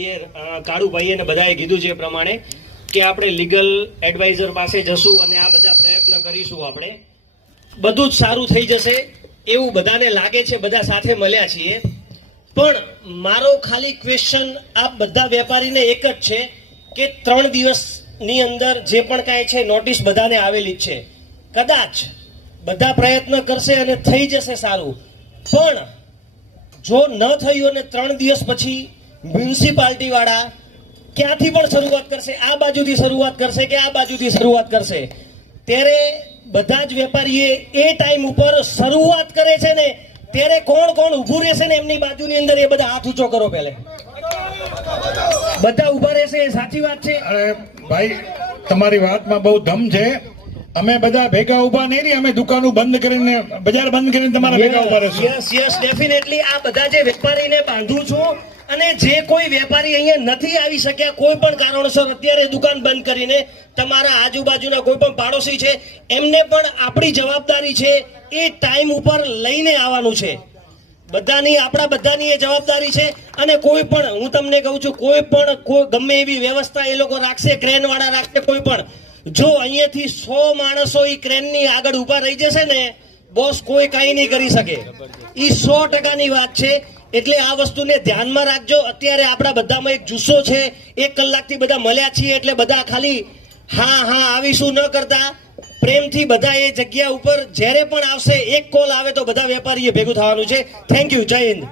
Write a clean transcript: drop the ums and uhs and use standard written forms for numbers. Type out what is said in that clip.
કાળુભાઈએ ને બધાએ કીધું છે એ પ્રમાણે કે આપણે લીગલ એડવાઇઝર પાસે જશું અને આ બધા પ્રયત્ન કરીશું. આપણે બધું જ સારું થઈ જશે એવું બધાને લાગે છે, બધા સાથે મળ્યા છીએ. પણ મારો ખાલી ક્વેશ્ચન આ બધા વેપારીને એક જ છે કે 3 દિવસની અંદર જે પણ કાંઈ છે નોટિસ બધાને આવેલી જ છે. કદાચ બધા પ્રયત્ન કરશે અને થઈ જશે સારું, પણ જો ન થયું અને 3 દિવસ પછી મ્યુનિસિપાલિટી વાળા ક્યાંથી પણ શરૂઆત કરશે, આ બાજુથી શરૂઆત કરશે કે આ બાજુથી શરૂઆત કરશે, ત્યારે બધા જ વેપારીએ એ ટાઈમ ઉપર શરૂઆત કરે છે ને ત્યારે કોણ કોણ ઊભું રહેશે ને એમની બાજુની અંદર એ બધા હાથ ઊંચો કરો. પહેલે બધા ઊભા રહેશે, એ સાચી વાત છે? અરે ભાઈ, તમારી વાતમાં બહુ દમ છે. અમે બધા ભેગા ઉભા નહીં રહી, અમે દુકાનો બંધ કરીને, બજાર બંધ કરીને તમારા ભેગા ઉભા રહેશું. Yes definitely. આ બધા જે વેપારીને બાંધું છું અને જે કોઈ વેપારી અહીંયા નથી આવી શક્યા કોઈ પણ કારણોસર અત્યારે દુકાન બંધ કરીને, તમારા આજુબાજુના કોઈ પણ પાડોશી છે એમને પણ આપણી જવાબદારી છે એ ટાઈમ ઉપર લઈને આવવાનું છે. બધાની, આપણા બધાની એ જવાબદારી છે. અને કોઈ પણ, હું તમને કહું છું, કોઈ ગમે એવી વ્યવસ્થા એ લોકો રાખશે, ક્રેન વાળા રાખશે, કોઈ પણ, જો અહીંયાથી 100 માણસો એ ક્રેનની આગળ ઉભા રહી જશે ને બોસ, કોઈ કઈ નહીં કરી શકે. એ 100%ની વાત છે. એટલે આ વસ્તુને ધ્યાનમાં રાખજો. અત્યારે આપણા બધામાં એક જુસ્સો છે, 1 કલાકથી બધા મળ્યા છીએ એટલે બધા ખાલી હા આવીશું ન કરતા, પ્રેમથી બધા એ જગ્યા ઉપર જ્યારે પણ આવશે, એક કોલ આવે તો બધા વેપારીએ ભેગું થવાનું છે. Thank you. જય હિન્દ.